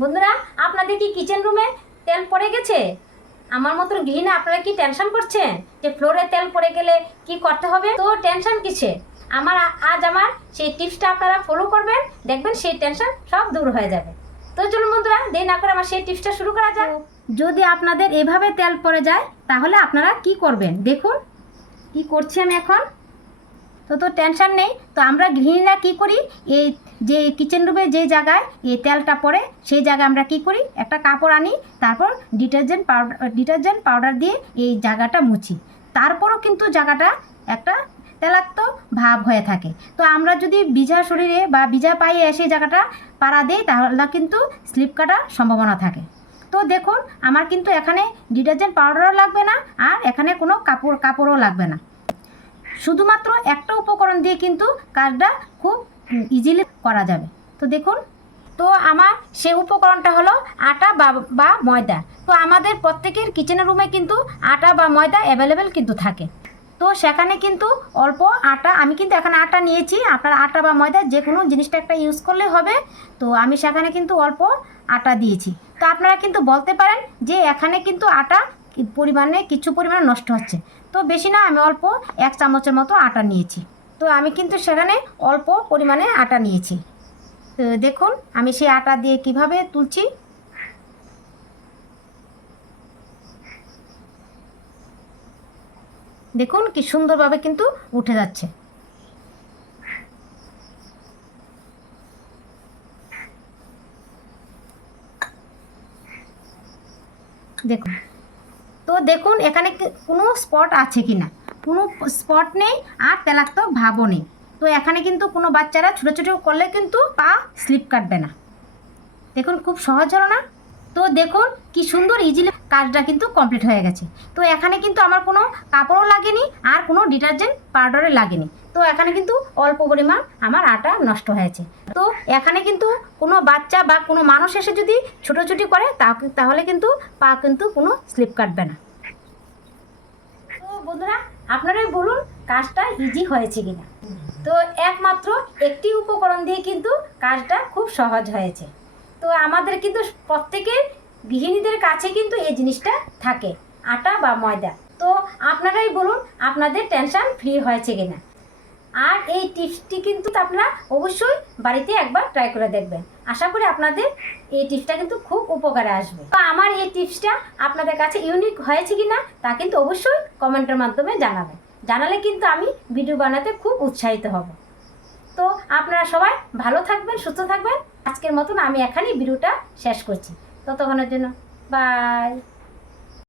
বন্ধুরা, আপনাদের কি কিচেন রুমে তেল পড়ে গেছে? আমার মতন গৃহিণী আপনারা কি টেনশন করছেন যে ফ্লোরে তেল পড়ে গেলে কি করতে হবে? তো টেনশন কিসে? আজ আমার সেই টিপসটা আপনারা ফলো করবেন, দেখবেন সেই টেনশন সব দূর হয়ে যাবে। তো চলুন বন্ধুরা, দেরি না করে আমার সেই টিপসটা শুরু করা যাক। যদি আপনাদের এভাবে তেল পড়ে যায় তাহলে আপনারা কি করবেন দেখুন। কি করছি আমি এখন। তো টেনশন নেই। তো আমরা গৃহিণীরা কী করি, এই যে কিচেন রুমে যে জায়গায় এই তেলটা পড়ে সেই জায়গায় আমরা কি করি, একটা কাপড় আনি, তারপর ডিটারজেন্ট পাউডার দিয়ে এই জায়গাটা মুছি। তারপরও কিন্তু জায়গাটা একটা তেলাক্ত ভাব হয়ে থাকে। তো আমরা যদি ভিজা শরীরে বা ভিজা পায়ে এসে জায়গাটা পাড়া দিই তাহলে কিন্তু স্লিপ কাটার সম্ভাবনা থাকে। তো দেখুন, আমার কিন্তু এখানে ডিটারজেন্ট পাউডারও লাগবে না, আর এখানে কোনো কাপড়ও লাগবে না। শুধুমাত্র একটা উপকরণ দিয়ে কিন্তু কাজটা খুব ইজিলি করা যাবে। তো দেখুন, তো আমার সেই উপকরণটা হলো আটা বা ময়দা। তো আমাদের প্রত্যেকের কিচেনের রুমে কিন্তু আটা বা ময়দা অ্যাভেলেবেল কিন্তু থাকে। তো সেখানে কিন্তু অল্প আটা, আমি কিন্তু এখানে আটা নিয়েছি, আপনার আটা বা ময়দা যে কোনো জিনিসটা একটা ইউজ করলে হবে। তো আমি সেখানে কিন্তু অল্প আটা দিয়েছি। তো আপনারা কিন্তু বলতে পারেন যে এখানে কিন্তু আটা কিছু পরিমাণে নষ্ট হচ্ছে। তো বেশি না, আমি অল্প 1 চামচের মতো আটা নিয়েছি। তো আমি কিন্তু সেখানে অল্প পরিমাণে আটা নিয়েছি। তো দেখুন আমি সেই আটা দিয়ে কিভাবে তুলছি। দেখুন কি সুন্দরভাবে কিন্তু উঠে যাচ্ছে। দেখুন, তো দেখুন এখানে কোনো স্পট আছে কি না, কোনো স্পট নেই, আর তেলাক্ত ভাবও নেই। তো এখানে কিন্তু কোনো বাচ্চারা ছোটো ছোটো করলে কিন্তু পা স্লিপ কাটবে না। দেখুন খুব সহজ হলো না? তো দেখুন কি সুন্দর ইজিলি কাজটা কিন্তু কমপ্লিট হয়ে গেছে। তো এখানে কিন্তু আমার কোনো কাপড়ও লাগেনি, আর কোনো ডিটারজেন্ট পাউডারও লাগেনি। তো এখানে কিন্তু অল্প পরিমাণ আমার আটা নষ্ট হয়েছে। তো এখানে কিন্তু কোনো বাচ্চা বা কোনো মানুষ এসে যদি ছুটোছুটি করে তাহলে কিন্তু পা কিন্তু কোনো স্লিপ কাটবে না। তো বন্ধুরা, আপনারাই বলুন কাজটা ইজি হয়েছে কিনা। তো একমাত্র একটি উপকরণ দিয়ে কিন্তু কাজটা খুব সহজ হয়েছে। তো আমাদের কিন্তু প্রত্যেকের গৃহিণীদের কাছে কিন্তু এই জিনিসটা থাকে, আটা বা ময়দা। তো আপনারাই বলুন আপনাদের টেনশন ফ্রি হয়েছে কিনা। আর এই টিপসটি কিন্তু আপনারা অবশ্যই বাড়িতে একবার ট্রাই করে দেখবেন। আশা করি আপনাদের এই টিপসটা কিন্তু খুব উপকারে আসবে। তো আমার এই টিপসটা আপনাদের কাছে ইউনিক হয়েছে কিনা তা কিন্তু অবশ্যই কমেন্টের মাধ্যমে জানাবেন। জানালে কিন্তু আমি ভিডিও বানাতে খুব উৎসাহিত হব। তো আপনারা সবাই ভালো থাকবেন, সুস্থ থাকবেন। আজকের মতন আমি এখানেই ভিডিওটা শেষ করছি। ততক্ষণের জন্য বাই।